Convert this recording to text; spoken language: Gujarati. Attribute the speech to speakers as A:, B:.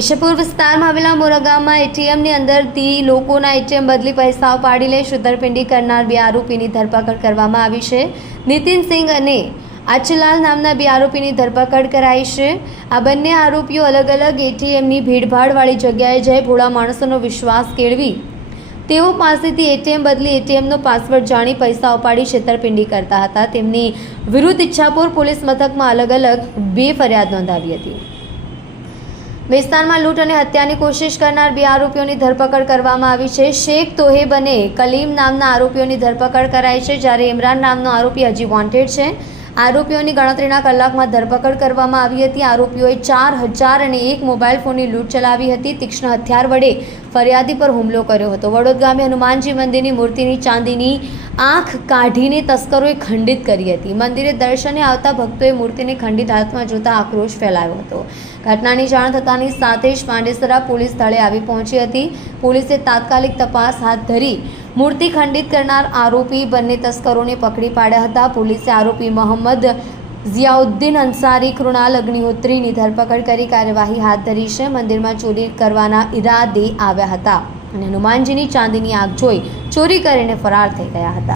A: ઈશપુર વિસ્તારમાં આવેલા મોરા ગામમાં એટીએમની અંદરથી લોકોના એટીએમ બદલી પૈસા પાડી લઈ છેતરપિંડી કરનાર બે આરોપીની ધરપકડ કરવામાં આવી છે. નીતિન સિંઘ અને આચલાલ નામના બે આરોપીની ધરપકડ કરાઈ છે. આ બંને આરોપીઓ અલગ અલગ એટીએમની ભીડભાડવાળી જગ્યાએ જઈ ભોળા માણસોનો વિશ્વાસ કેળવી તેઓ પાસેથી એટીએમ બદલી એટીએમનો પાસવર્ડ જાણી પૈસા ઉપાડી છેતરપિંડી કરતા હતા. તેમની વિરુદ્ધ ઈચ્છાપુર પોલીસ મથકમાં અલગ અલગ બે ફરિયાદ નોંધાવી હતી. વિસ્તારમાં લૂંટ અને હત્યાની કોશિશ કરનાર બે આરોપીઓની ધરપકડ કરવામાં આવી છે. શેખ તોહેબ અને કલીમ નામના આરોપીઓની ધરપકડ કરાઈ છે, જ્યારે ઇમરાન નામનો આરોપી હજી વોન્ટેડ છે. આરોપીઓની ગણતરીના કલાકમાં ધરપકડ કરવામાં આવી હતી. આરોપીઓએ ચાર હજાર અને એક મોબાઈલ ફોનની લૂંટ ચલાવી હતી. તીક્ષ્ણ હથિયાર વડે ફરિયાદી પર હુમલો કર્યો હતો. વડોદ ગામે હનુમાનજી મંદિરની મૂર્તિની ચાંદીની આંખ કાઢીને તસ્કરોએ ખંડિત કરી હતી. મંદિરે દર્શને આવતા ભક્તોએ મૂર્તિને ખંડિત હાથમાં જોતા આક્રોશ ફેલાયો હતો. ઘટનાની જાણ થતાની સાથે જ પાંડેસરા પોલીસ સ્થળે આવી પહોંચી હતી. પોલીસે તાત્કાલિક તપાસ હાથ ધરી મૂર્તિ ખંડિત કરનાર આરોપી બંને તસ્કરોને પકડી પાડ્યા હતા. પોલીસે આરોપી મોહમ્મદ ઝિયાઉદ્દીન અંસારી, કૃણાલ અગ્નિહોત્રીની ધરપકડ કરી કાર્યવાહી હાથ ધરી છે. મંદિરમાં ચોરી કરવાના ઈરાદે આવ્યા હતા. અને હનુમાનજીની ચાંદીની આગ જોઈ ચોરી કરીને ફરાર થઈ ગયા હતા.